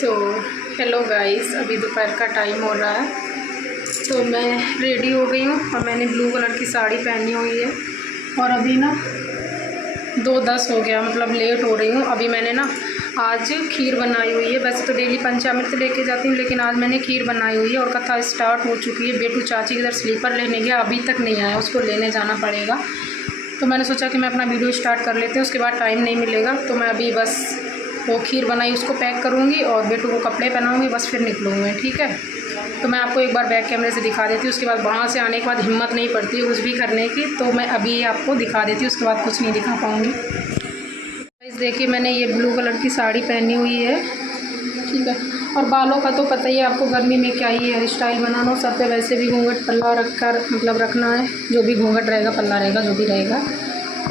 तो hello guys, अभी दोपहर का टाइम हो रहा है। तो मैं रेडी हो गई हूँ और मैंने ब्लू कलर की साड़ी पहनी हुई है और अभी ना 2:10 हो गया, मतलब लेट हो रही हूँ। अभी मैंने ना आज खीर बनाई हुई है। वैसे तो डेली पंचामृत लेके जाती हूँ, लेकिन आज मैंने खीर बनाई हुई है और कथा स्टार्ट हो चुकी है। बेटू चाची इधर स्लीपर लेने गया, अभी तक नहीं आया, उसको लेने जाना पड़ेगा। तो मैंने सोचा कि मैं अपना वीडियो स्टार्ट कर लेती हूँ, उसके बाद टाइम नहीं मिलेगा। तो मैं अभी बस वो खीर बनाई उसको पैक करूँगी और बेटू को कपड़े पहनाऊँगी, बस फिर निकलूँगी। ठीक है, तो मैं आपको एक बार बैक कैमरे से दिखा देती हूँ। उसके बाद वहाँ से आने के बाद हिम्मत नहीं पड़ती कुछ भी करने की, तो मैं अभी आपको दिखा देती हूँ, उसके बाद कुछ नहीं दिखा पाऊँगी। देखिए, मैंने ये ब्लू कलर की साड़ी पहनी हुई है, ठीक है। और बालों का तो पता ही है आपको, गर्मी में क्या ही हेयर स्टाइल बनाना। सर पे वैसे भी घूंघट पल्ला रखकर मतलब रखना है, जो भी घूंघट रहेगा पल्ला रहेगा जो भी रहेगा,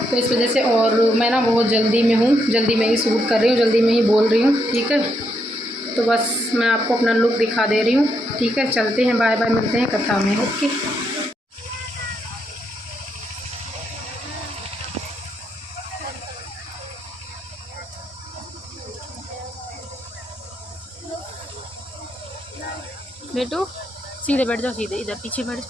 तो इस वजह से। और मैं ना बहुत जल्दी में हूँ, जल्दी में ही शूट कर रही हूँ, जल्दी में ही बोल रही हूँ, ठीक है। तो बस मैं आपको अपना लुक दिखा दे रही हूँ, ठीक है। चलते हैं, बाय बाय, मिलते हैं कथा में, ओके। बेटू सीधे बैठ जाओ, सीधे इधर पीछे बैठ जाओ।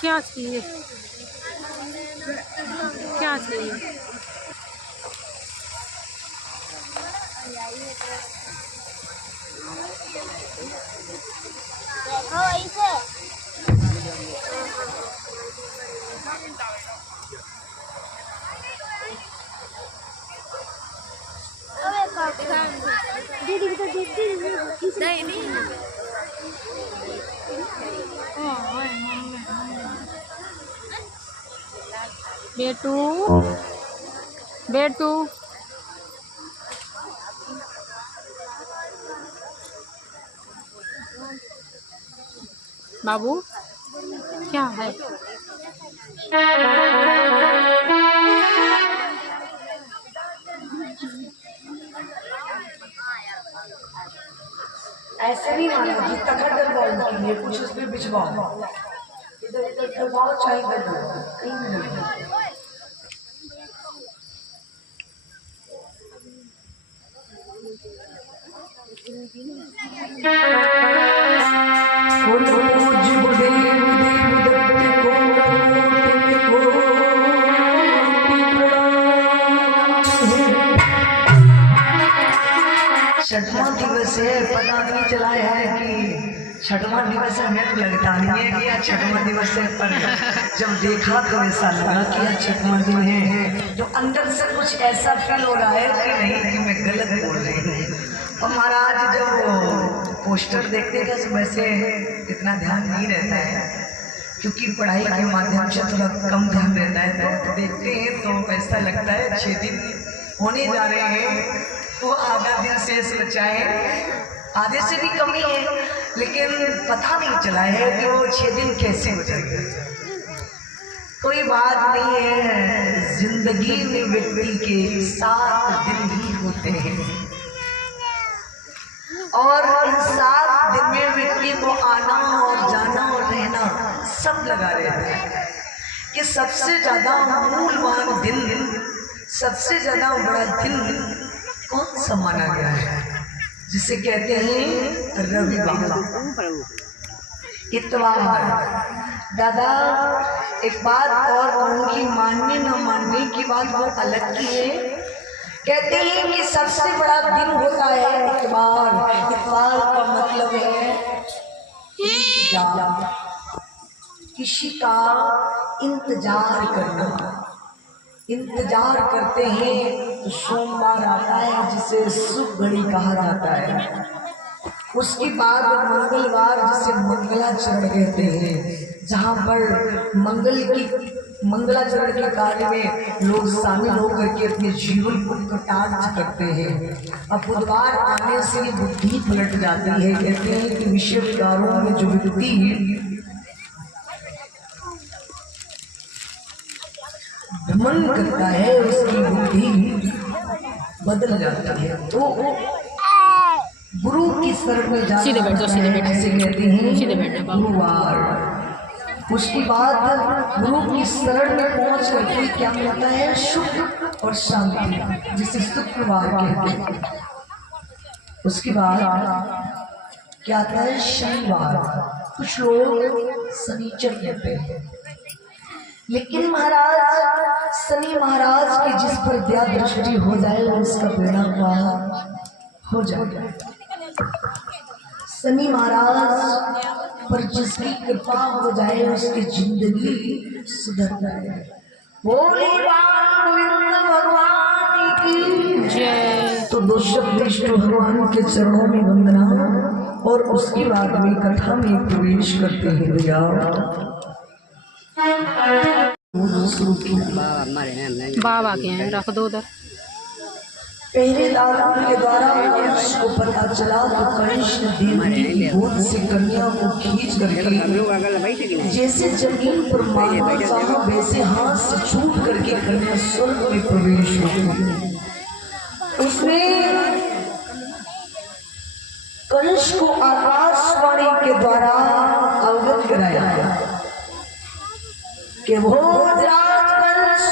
क्या चाहिए, क्या चाहिए? बेटू बेटू बाबू क्या है? ऐसे नहीं मानो कि तखत डलवाओ के लिए कुछ उसमें बिछवाओ, इधर इधर डलवाओ चाहे इधर डलवाओ, कहीं नहीं। छठवां दिवस है, पता नहीं चला है कि छठवां दिवस है। हमें तो लगता नहीं है कि आज छठवां दिवस है, पर जब देखा तो ऐसा लगा कि आज छठवां दिन है। जो अंदर से कुछ ऐसा फील हो रहा है कि नहीं कि मैं गलत बोल रही हूँ। और महाराज जब पोस्टर देखते हैं तो वैसे इतना ध्यान नहीं रहता है, क्योंकि पढ़ाई के माध्यम से थोड़ा कम ध्यान रहता है। तो देखते हैं तो ऐसा लगता है 6 दिन होने जा रहे हैं, तो आधा दिन शेष बचा है, आधे से भी कम ही है, लेकिन पता नहीं चला है कि वो 6 दिन कैसे हो जाएंगे। कोई बात नहीं है, जिंदगी में व्यक्ति के 7 दिन ही होते हैं और इन 7 दिन में व्यक्ति को आना और जाना और रहना सब लगा रहता है। कि सबसे ज्यादा मूल्यवान दिन, सबसे ज्यादा बड़ा दिन कौन सा माना गया है, जिसे कहते हैं रविवार, इतवार। दादा एक बात और कहूँगी, मानने न मानने की बात वो अलग की है। कहते हैं कि सबसे बड़ा दिन होता है इतवार। इतवार का मतलब है इंतजार, किसी का इंतजार करना। इंतजार करते हैं तो सोमवार आता है, जिसे शुभ घड़ी कहा जाता है। उसके बाद मंगलवार, जिसे मंगलाचरण कहते हैं, जहाँ पर मंगलाचरण के कार्य में लोग शामिल होकर के अपने जीवन को कृतार्थ करते हैं। अब बुधवार आने से बुद्धि पलट जाती है। कहते हैं कि विषय विकारों में जो व्यक्ति भ्रमण करता है उसकी बुद्धि बदल जाती है। तो गुरु की शरण में जाना सीधे बैठ जाओ, सीधे बैठ, ऐसे कहते हैं सीधे बैठ जाओ। गुरुवार। उसके बाद गुरु की शरण में पहुंच करके क्या मिलता है? शुभ और शांति, जिसे शुक्रवार कहते हैं। उसके बाद क्या आता है? शनिवार। कुछ लोग शनिचर कहते हैं, लेकिन महाराज शनि महाराज की जिस पर दया दृष्टि हो जाए उसका बेड़ा पार हो जाए। शनि महाराज पर जिसकी कृपा हो जाए उसकी जिंदगी सुधर जाए। बोले गोविंद भगवान की जय। तो दोस्तों विष्णु भगवान के चरणों में वंदना और उसके बाद में कथा में प्रवेश करते हैं। भैया बाबा के हैं, रख दो उधर। पहले दादा के द्वारा कंस को पता चला तो कंस देवकी की गोद से कन्या को खींच करके जैसे जमीन पर मारना चाहा वैसे हाथ से छूट करके कन्या स्वर्ग में प्रवेश हो गई। उसने कंस को आकाशवाणी के द्वारा अवगत कराया कि भोजराज कंस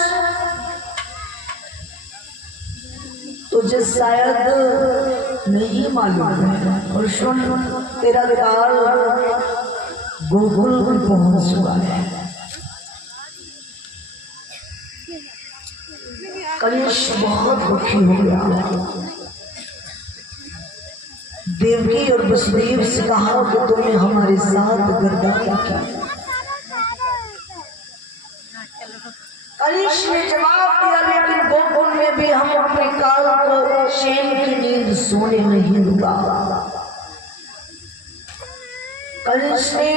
तुझे शायद नहीं मालूम है और सुन, तेरा काल गोकुल में पहुंच चुका है। कंस बहुत दुखी हो गया। देवकी और वसुदेव से कहा कि तुमने हमारे साथ गद्दारी किया। कंस ने जवाब दिया, लेकिन गोकुल में भी हम अपने काल को चैन की नींद सोने नहीं दूंगा। कंस ने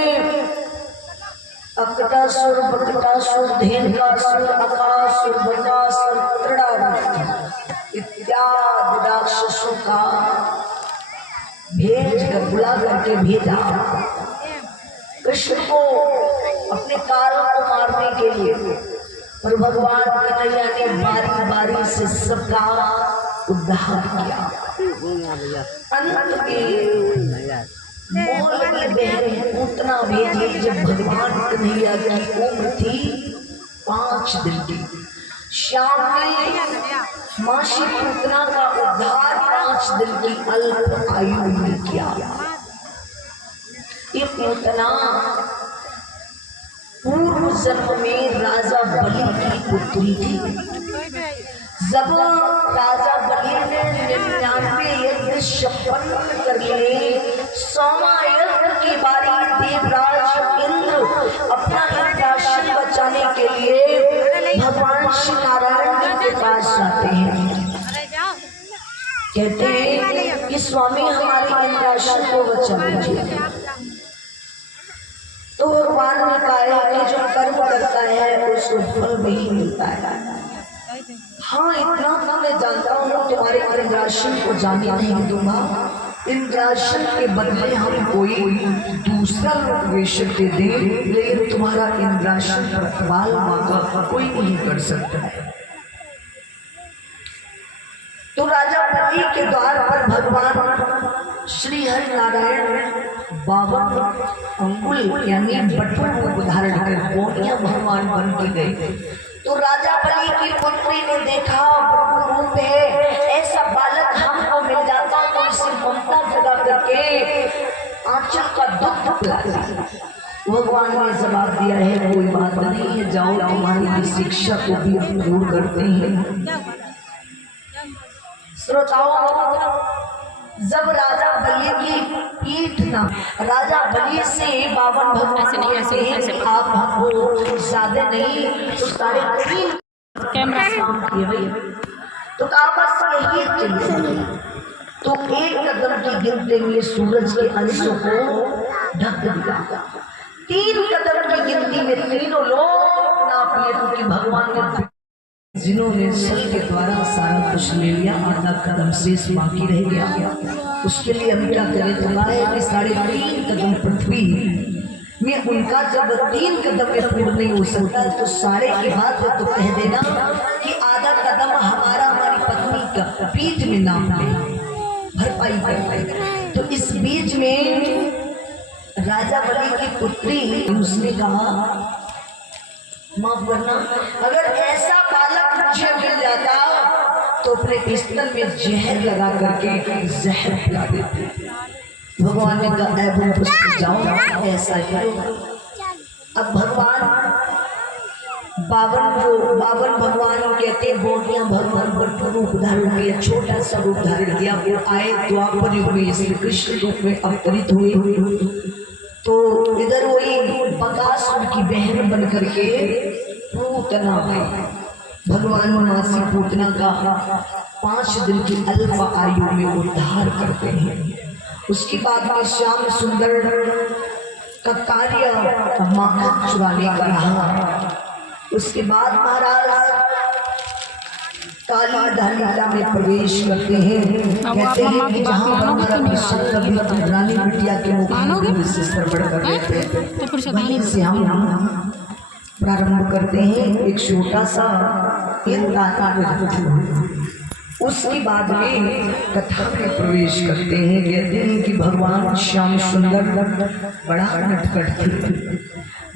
अकटासुर, बकटासुर, धेनुकासुर, अकासुर, बकासुर, त्रिडासुर इत्यादि राक्षसों का भेज कर बुला करके भेजा कृष्ण को अपने काल को मारने के लिए। और भगवान कन्हैया ने बारी बारी से सबका उद्धार किया। अंत में मोल की बहन उतना भेजी जब भगवान कन्हैया की उम्र थी 5 दिन की। श्याम ने मासी पूतना का उद्धार 5 दिन की अल्प आयु में किया। ये पूतना पूर्व जन्म में राजा बलि की पुत्री थी। जब राजा बलि ने 99 यज्ञ संपन्न कर लिए, 100वां यज्ञ की बारी देवराज इंद्र अपना इंद्रासन बचाने के लिए भगवान श्री नारायण जी के पास जाते हैं। कहते हैं कि स्वामी हमारे इंद्रासन को बचा लीजिए। तो भगवान ने कहा कि जो कर्म करता है उसको फल नहीं मिलता है। हाँ, इतना तो मैं जानता हूँ, तुम्हारे इंद्रासन को जाने नहीं दूंगा। इंद्रासन के बदले हम कोई दूसरा लोकेशन दे दें, लेकिन तुम्हारा इंद्रासन पर बाल मांगा कोई नहीं कर सकता है। तो राजा बलि के द्वार पर भगवान श्री हरि नारायण 52 अंगुल यानी बटुक रूप धारण कर बोनिया भगवान बन के गए। तो राजा बलि की पुत्री ने देखा बटुक रूप है, ऐसा बालक हमको मिल जाता तो इसे ममता जगा करके आंचल का दुख पिलाता। भगवान ने जवाब दिया है, कोई बात नहीं है, जाओ तुम्हारी शिक्षा को भी दूर करते हैं। श्रोताओं, जब राजा बलि की पीठ ना राजा बलि से 52 भगवान आप हमको ज्यादा नहीं तो सारे 3 कैमरा काम किए भैया, तो आपस में यही चाहिए। तो एक कदम की गिनती में सूरज के अंशों को ढक दिया। 3 कदम की गिनती में तीनों लोग नाप लिए, क्योंकि भगवान ने जिन्होंने सर के द्वारा सारा कुछ ले लिया, आधा कदम शेष बाकी रह गया। उसके लिए हम क्या करें? तो है कि 3.5 कदम पृथ्वी में उनका जब 3 कदम में पूर्ण नहीं हो सकता तो सारे के बाद तो कह देना कि आधा कदम हमारा हमारी पत्नी का पीठ में नाम ले भरपाई कर पाए। तो इस बीच में राजा बलि की पुत्री उसने कहा, माफ करना, अगर ऐसा बालक मुझे मिल जाता तो अपने पिस्तल में जहर लगा करके जहर पिला देते। भगवान ने कहा जाओ ऐसा ही। अब भगवान बावन भगवान कहते हैं बोटियां भगवान पर रूप धारण किया, छोटा सा रूप धारण किया। वो आए द्वापर युग में श्री कृष्ण रूप में अवतरित हुए। तो इधर वही बकासुर की बहन बन करके पूतना है। भगवान मासी पूतना का 5 दिन की अल्प आयु में उद्धार करते हैं। उसके बाद में श्याम सुंदर का कार्य माखन चुराने का रहा। उसके बाद महाराज काली धारिका में प्रवेश करते हैं। कहते हैं कि जहाँ रानी बिटिया के मुख से सरबड़ कर देते हैं, वहीं से हम प्रारंभ करते हैं। एक छोटा सा उसके बाद में कथा में प्रवेश करते हैं। कहते हैं कि भगवान श्याम सुंदर बड़ा नटखट थे,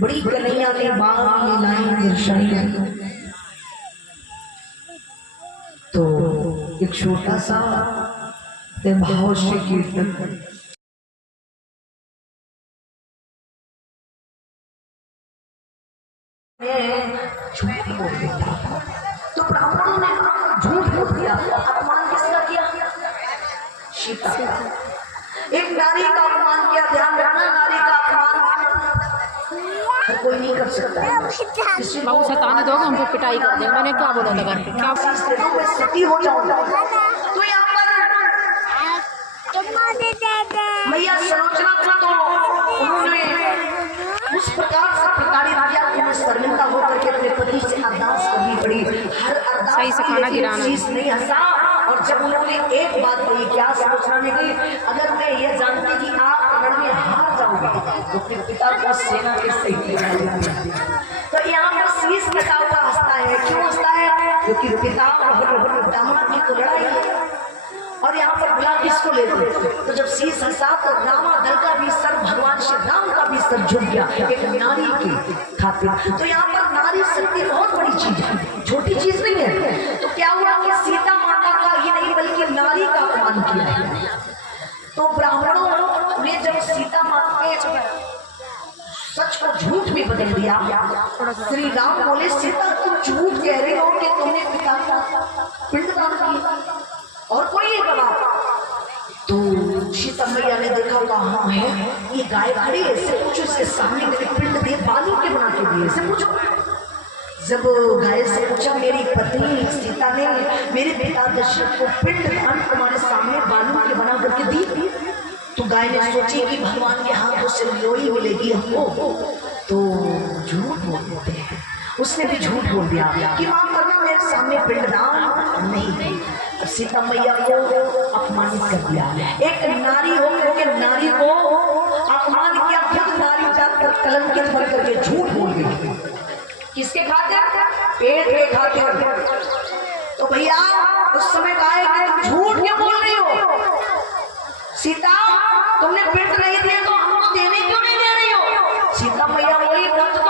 बड़ी कन्हैया ने बाल लीलाएं दर्शाई। तो एक छोटा सा भाव से कीर्तन झूठ बोल देता था। तो ब्राह्मणों ने झूठ बोल दिया। अपमान किसका किया? सीता का। एक नारी का अपमान किया। ध्यान रखना, नारी का अपमान कोई नहीं कर सकता। बाबू सताने दोगे हमको पिटाई कर देंगे। मैंने क्या बोला था करके? क्या सती हो जाऊंगा। तो यहाँ पर मैया सलोचना को तो उन्होंने उस प्रकार से प्रताड़ित किया कि उन्हें शर्मिंदा होकर के अपने पति से अरदास करनी पड़ी। हर अरदास सही से खाना गिराना नहीं हंसा। और जब उन्होंने एक बात कही, क्या सोचने की, अगर मैं ये जानती कि आप रण में हार जाओगे तो फिर पिता को सेना के सही। तो यहाँ पर शीश पिता का हंसता है। क्यों हंसता है? क्योंकि पिता ब्राह्मण की तो लड़ाई है और यहाँ पर बुला किसको ले गए। तो जब शीश हंसा तो रामा दल का भी सर, भगवान श्री राम का भी सर झुक गया एक नारी की खातिर। तो यहाँ पर नारी शक्ति बहुत बड़ी चीज है, छोटी चीज नहीं है। तो क्या हुआ कि सीता माता का ही नहीं बल्कि नारी का अपमान किया। तो ब्राह्मणों ने जब सीता माता के सच को झूठ में बदल दिया, श्री राम बोले सीता तुम झूठ कह रहे हो कि तुमने पिता का पिंडदान किया और कोई नहीं बना। तो सीता मैया ने देखा, कहा है ये गाय खड़ी है, इससे पूछो, इसके सामने मेरे पिंड दिए, बालू के बना के दिए, इससे पूछो। जब गाय से पूछा, मेरी पत्नी सीता ने मेरे पिता दशरथ को पिंड दान तुम्हारे सामने बालू के बना करके दी। तो गाय ने सोची कि भगवान के हाथों से लोई मिलेगी हमको, तो झूठ बोल देते हैं। उसने भी झूठ बोल दिया कि मां करना मेरे सामने पिंडदान नहीं। सीता मैया को अपमानित कर दिया। एक नारी हो करके नारी को अपमान किया, खुद नारी जाकर कलंकित बन करके झूठ बोल गई। किसके खातिर? पेट के खातिर। तो भैया उस समय कहा है कि तुम झूठ क्यों बोल रही हो? सीता तुमने पिंड नहीं दिए तो हमको देने क्यों नहीं दे रही हो? सीता मैया बोली, तब तो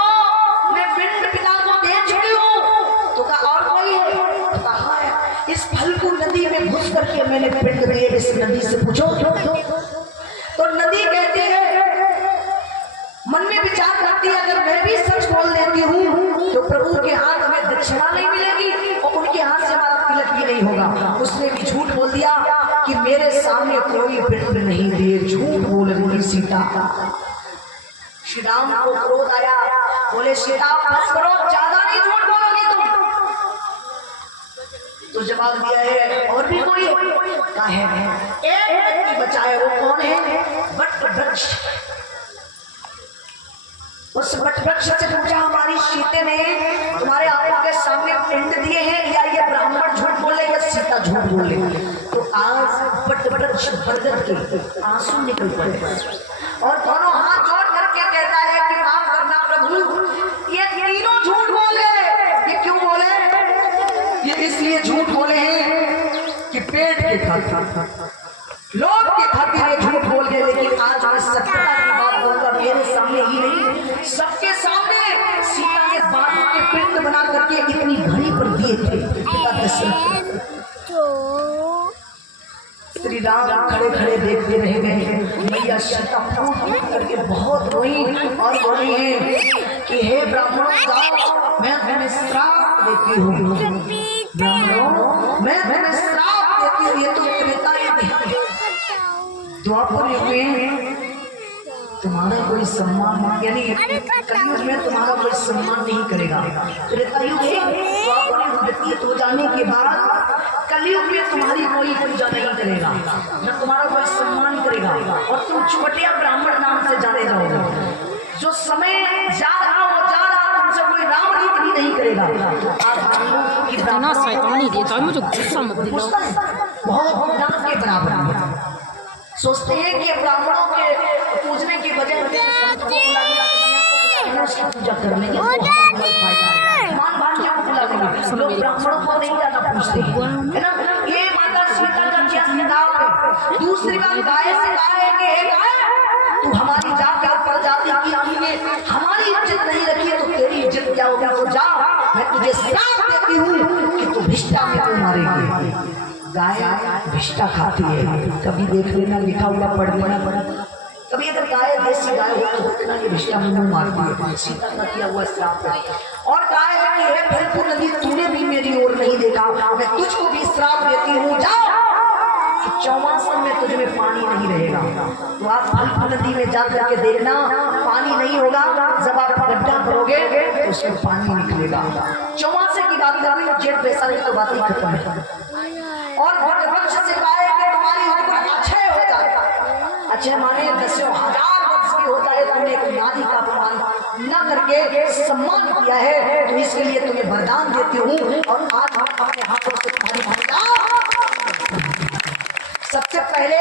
मैं पिंड पिता को दे चुकी हूँ। तो कहा और कोई है? तो कहा है इस फल्गु नदी में घुस करके मैंने पिंड दिए, इस नदी से पूछो। तो नदी कहती है, मन में विचार करती है, अगर मैं भी सच बोल देती हूँ तो प्रभु के हाथ हमें दक्षिणा नहीं मिलेगी और उनके हाथ से हमारा तिलक भी नहीं होगा। उसने भी झूठ बोल दिया कि मेरे सामने कोई पिंड नहीं दिए। झूठ बोल रही सीता। श्री राम को क्रोध आया, बोले सीता बस करो, ज्यादा नहीं झूठ बोलोगी तुम। तो जवाब दिया है और भी कोई का है, एक व्यक्ति बचा है, वो कौन है? वट वृक्ष। उस वट वृक्ष से पूछा, हमारी सीते ने तुम्हारे आंखों के सामने पिंड दिए हैं, या ये ब्राह्मण झूठ बोले या सीता झूठ बोले? तो आज वट वृक्ष बरगद के आंसू निकल पड़े और दोनों हाथ जोड़ करके कहता है कि माफ करना प्रभु, ये तीनों झूठ बोले। ये क्यों बोले? ये इसलिए झूठ बोले हैं कि पेट के खातिर, लोग के खातिर ये झूठ बोल गए। लेकिन आज मैं सत्यता की बात बोलूंगा, मेरे सामने ही नहीं सबके सामने सीता ने बालू के पिंड बना करके इतनी घड़ी पर दिए थे पिता दशरथ। राम खड़े खड़े देखते रह गए। मैया सीता फूट करके बहुत रोई और बोल रही है कि हे ब्राह्मणों, मैं तुम्हें श्राप देती हूँ, ब्राह्मणों मैं तुम्हें श्राप देती हूँ। ये तो त्रेता युग, द्वापर युग में तुम्हारा कोई सम्मान, यानी कलयुग में तुम्हारा कोई सम्मान नहीं करेगा। त्रेता युग व्यतीत हो जाने के बाद कलयुग में तुम्हारी कोई पूजा नहीं करेगा, न तुम्हारा कोई सम्मान करेगा, और तुम चुपटिया ब्राह्मण नाम से जाने जाओगे। जो समय जा रहा वो जा रहा, तुमसे कोई राम रीत भी नहीं करेगा। इतना शैतानी देता है, मुझे गुस्सा मत दिलाओ। बहुत नाम के बराबर है। सोचते हैं कि ब्राह्मणों के पूजने की वजह से पूजा कर लेंगे, मान भाग्य को बुला देंगे, लोग ब्राह्मणों को नहीं ज्यादा पूछते है ना। ये माता सीता का क्या किताब है। दूसरी बात गाय से कहा है कि हे गाय, तू हमारी जाति और प्रजाति की हमारी इज्जत नहीं रखी है, तो तेरी इज्जत क्या होगी। तो जा, मैं तुझे श्राप देती हूँ कि तू भिष्टा में मारेगी। गाय भिष्टा खाती है, कभी देख लेना, लिखा हुआ पढ़ लेना। कभी अगर गाय देसी गाय हो तो इतना ये भिष्टा मुंह मारती है, सीता का किया हुआ श्राप है। और गाय है कि फिर तू नदी, तूने भी मेरी ओर नहीं देखा, मैं तुझको भी श्राप देती हूँ, जाओ 54 में तुझ में पानी नहीं रहेगा। तो आप फल नदी में जा करके देखना, पानी नहीं होगा। जब आप गड्ढा करोगे तो उसमें पानी निकलेगा। 54 की बात कर रही हूँ, जेठ वैसा तो बात ही खत्म है। और वृक्ष से गाय कि तुम्हारी उम्र अक्षय हो जाए, अक्षय माने 10,000 वर्ष की हो जाए। तुमने एक नारी का अपमान न करके सम्मान किया है, तो इसके लिए तुम्हें वरदान देती हूँ। और आज हम अपने हाथों से तुम्हारी सबसे पहले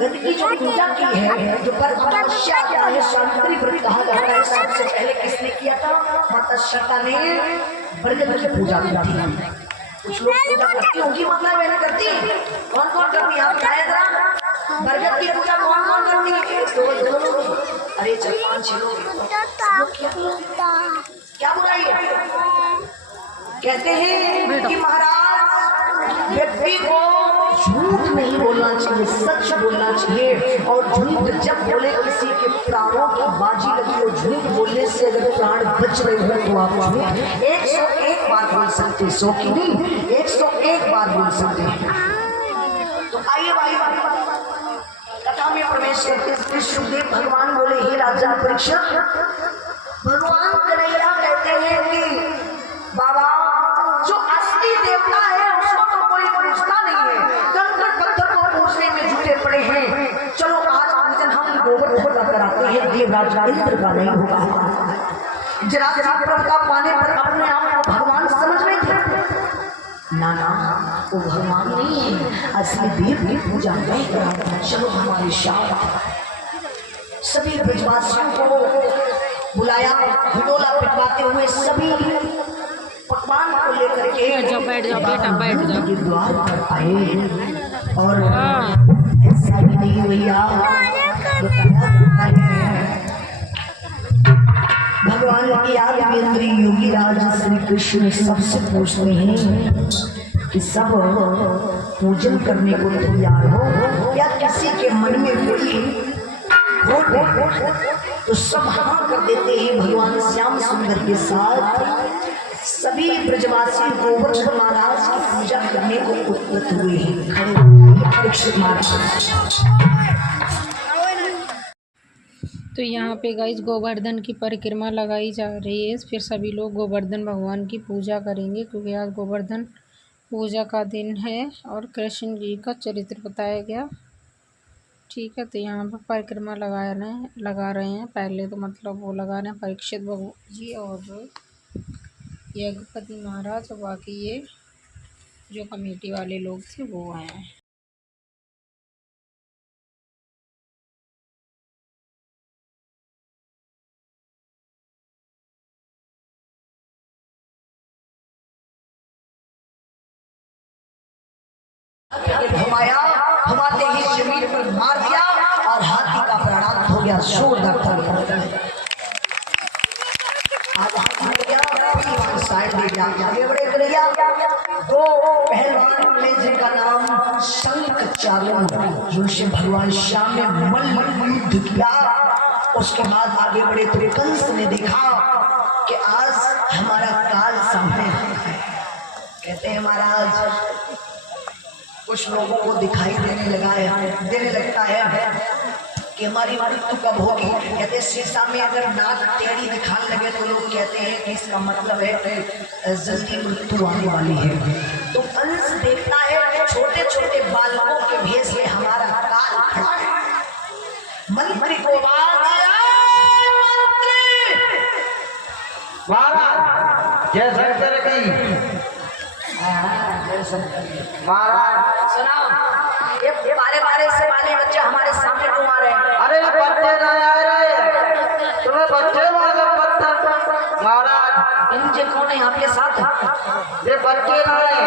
गद की जो पूजा की है, जो पर तपस्या क्या है, शांति व्रत कहा जाता है, सबसे पहले किसने किया था? माता सीता ने बरगद की पूजा की थी। कुछ लोग पूजा करती होंगी, मतलब मैंने करती। कौन कौन करती है? आप बताया जरा, बरगद की पूजा कौन कौन करती है? दो लोग, अरे 4-5 लोग। क्या बुराई है? कहते हैं कि महाराज व्यक्ति को झूठ नहीं बोलना चाहिए, सच बोलना चाहिए। और झूठ जब बोले किसी के प्राणों की बाजी लगी हो, झूठ बोलने से अगर प्राण बच रहे हो तो आप झूठ 101 बार बोल सकते, 100 की नहीं 101 बार बोल सकते हैं। तो आइए भाई कथा में प्रवेश करते। सुखदेव भगवान बोले, हे राजा परीक्षित, भगवान कन्हैया कहते हैं कि बाबा जो असली देवता है उसको तो कोई पूछता नहीं है, कंकड़ पत्थर को पूछने में जुटे पड़े हैं। चलो आज पूजन हम गोवर्धन का कराते हैं, देवराज इंद्र का नहीं होगा। जरा का पाने पर अपने आप को भगवान समझ रहे थे। ना ना, वो भगवान नहीं है, असली देव की पूजा नहीं कराता। चलो हमारे साथ सभी ब्रजवासियों को बुलाया, हिडोला पिटवाते हुए सभी पकवान को लेकर के बैठ जाओ बेटा, बैठ जाओ। द्वार पर आए। और ऐसा भी नहीं भैया, भगवान की आदिवेंद्री योगी राज श्री कृष्ण सबसे पूछते हैं कि सब पूजन करने को तैयार हो, या किसी के मन में कोई हो तो सब हाँ कर देते हैं। भगवान श्याम सुंदर के साथ सभी ब्रजवासी गोवर्धन महाराज की पूजा करने को उद्यत हुए हैं। परीक्षित महाराज तो यहाँ पे गाइस गोवर्धन की परिक्रमा लगाई जा रही है। फिर सभी लोग गोवर्धन भगवान की पूजा करेंगे, क्योंकि आज गोवर्धन पूजा का दिन है और कृष्ण जी का चरित्र बताया गया। ठीक है, तो यहाँ पर परिक्रमा लगा रहे हैं। पहले तो मतलब वो लगा रहे हैं परीक्षित बाबू जी और यज्ञपति महाराज, और बाकी ये जो कमेटी वाले लोग थे वो हैं। घुमाते ही जमीन पर मार दिया और हाथी का प्राणांत हो गया। जोरदार साइड दे आगे बढ़े करिया। दो पहलवान ने जिनका चारों जिनसे भगवान श्याम ने मल्ल युद्ध किया। उसके बाद आगे बढ़े तो कंस ने देखा कि आज हमारा काल सामने है। कहते हैं महाराज कुछ लोगों को दिखाई देने लगता है कि हमारी मृत्यु कब होगी। कहते शीशा में अगर नाक टेढ़ी दिखाने लगे तो लोग कहते हैं कि इसका मतलब है जल्दी मृत्यु आने वाली है। तो कंस देखता है छोटे छोटे बालकों के भेष में हमारा काल खड़ा है। मंत्री को महाराज सुनाओ, ये बारे से वाले बच्चे हमारे सामने क्यों आ रहे हैं? अरे बच्चे ना आ रहे, तुम्हें बच्चे वाला पत्थर महाराज। इनसे कौन है यहाँ के साथ? ये बच्चे ना है,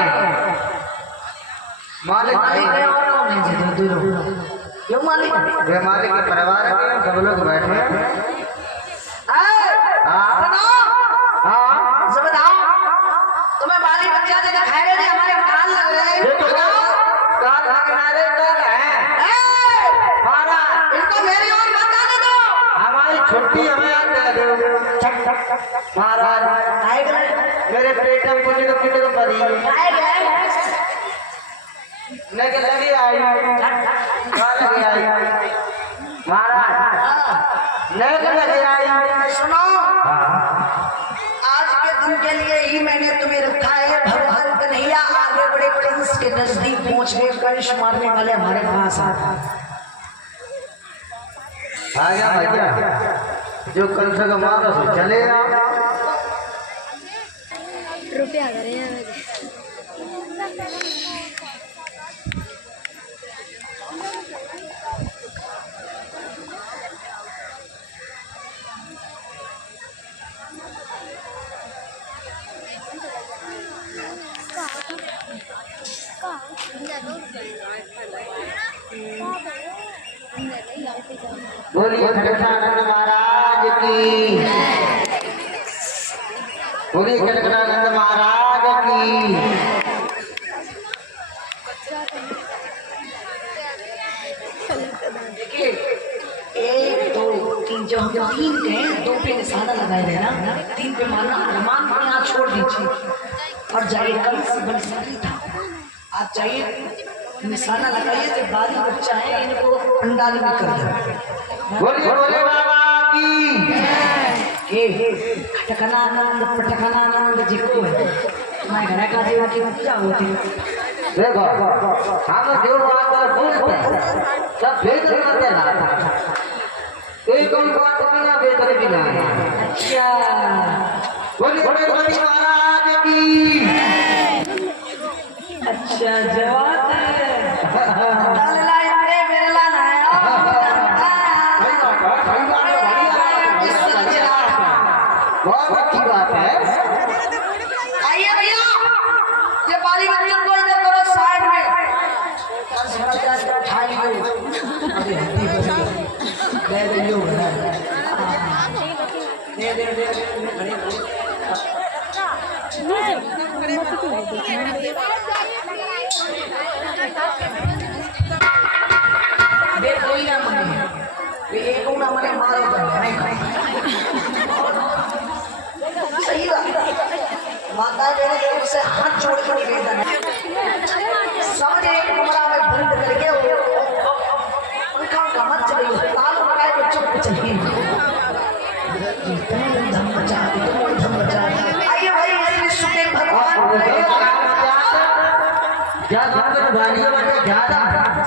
मालिक है और कौन है? क्यों मालिक? वे मालिक के परिवार के सब लोग बैठे हैं। तुम्हें बाली बच्चा जो दिखाई दे रहे हमारे कान लग रहे हैं। कान के किनारे कान है महाराज, इनको मेरी ओर बता दो। हमारी छुट्टी हमें आते दो महाराज। मेरे पेट में कुछ तो पड़ी लेकिन लगी आई महाराज, लेकिन लगी आई। सुनो, आज के दिन के लिए ही मैंने तुम्हें रखा है। भगवान कन्हैया आगे बड़े कंस के नजदीक पहुंच गए। कंस मारने वाले हमारे पास आ गया भैया, जो कंस को मारो सो चलेगा। रुपया करे हैं बोलिए खड़गनानंद महाराज की, बोलिए खड़गनानंद महाराज की। देखिए 1 2 3 जो हम 3 कहें, 2 पे निशाना लगाए रहे ना, 3 पे मारना। हनुमान को यहाँ छोड़ दीजिए और जाइए। कंस बलशाली था, आप जाइए निशाना लगाइए। जो बाली बच्चा है इनको पंडाल में कर दो। बोलिए बोले बाबा की। खटकनानंद पटकनानंद जी को है मैं घर का जीवा की पूजा होती है। देखो हम देव आकर बोलते सब भेद करते ना, एक कौन बात बिना भेद बिना। अच्छा बोलिए बोले महाराज की। अच्छा जवाब बहुत अच्छी बात है। आइए भैया, ये बाली बच्चन को इधर करो साइड में। कोई ना मने, एक ना मने मारो सही माता मेरे से हाथ जोड़ कर निवेदन है, सब एक कमरा में बंद करके उनका मत चलिए, ताल लगाए तो चुप चलिए। धम बचा। आइए भाई, सुखदेव भगवान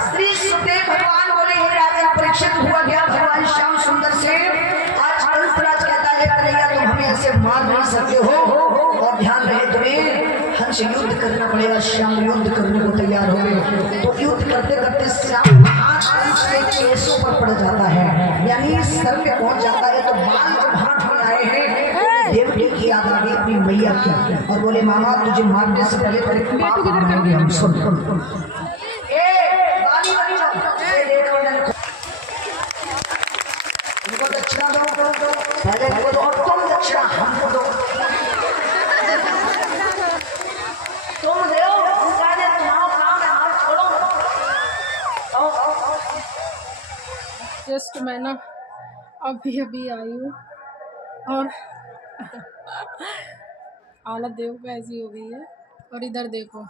श्री सुखदेव भगवान बोले हे राजन परीक्षित हुआ गया भगवान श्याम सुंदर से। आज कंसराज कहता है कन्हैया तुम हमें ऐसे मार नहीं सकते हो, और ध्यान रहे तुम्हें हमसे युद्ध करना पड़ेगा। श्याम युद्ध करने को तैयार हो गए, तो युद्ध करते करते श्याम हाथ से केसों पर पड़ जाता है, यानी सर पे पहुंच जाता है। तो बाल जब हाथ में आए हैं देवकी की याद आ गई अपनी मैया की, और बोले मामा तुझे मारने से पहले तेरे पाप मानेंगे हम। सुन इनको दक्षिणा दो, पहले इनको दो और तुम दक्षिणा हमको दो। तुम दो तुम्हारा काम है, हाथ छोड़ो। जस्ट मैं ना अभी अभी आई हूँ और हालत देखो कैसी हो गई है। और इधर देखो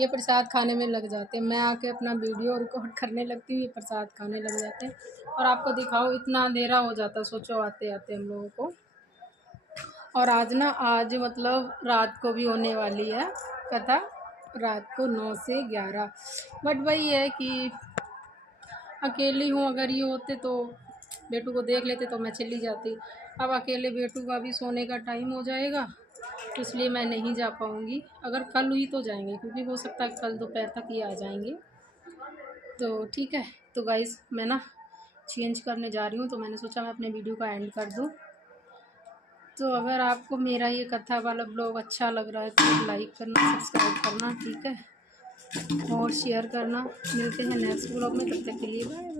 ये प्रसाद खाने में लग जाते हैं, मैं आके अपना वीडियो रिकॉर्ड करने लगती हूँ, ये प्रसाद खाने लग जाते हैं। और आपको दिखाओ इतना अंधेरा हो जाता, सोचो आते आते हम लोगों को। और आज मतलब रात को भी होने वाली है कथा, रात को 9 से 11। बट वही है कि अकेली हूँ, अगर ये होते तो बेटू को देख लेते तो मैं चली जाती। अब अकेले बेटू का भी सोने का टाइम हो जाएगा, तो इसलिए मैं नहीं जा पाऊँगी। अगर कल हुई तो जाएंगे, क्योंकि हो सकता है कल दोपहर तक ही आ जाएंगे। तो ठीक है, तो गाइस मैं ना चेंज करने जा रही हूँ, तो मैंने सोचा मैं अपने वीडियो का एंड कर दूँ। तो अगर आपको मेरा ये कथा वाला ब्लॉग अच्छा लग रहा है तो लाइक करना, सब्सक्राइब करना, ठीक है, और शेयर करना। मिलते हैं नेक्स्ट ब्लॉग में, तब तक के लिए बाय।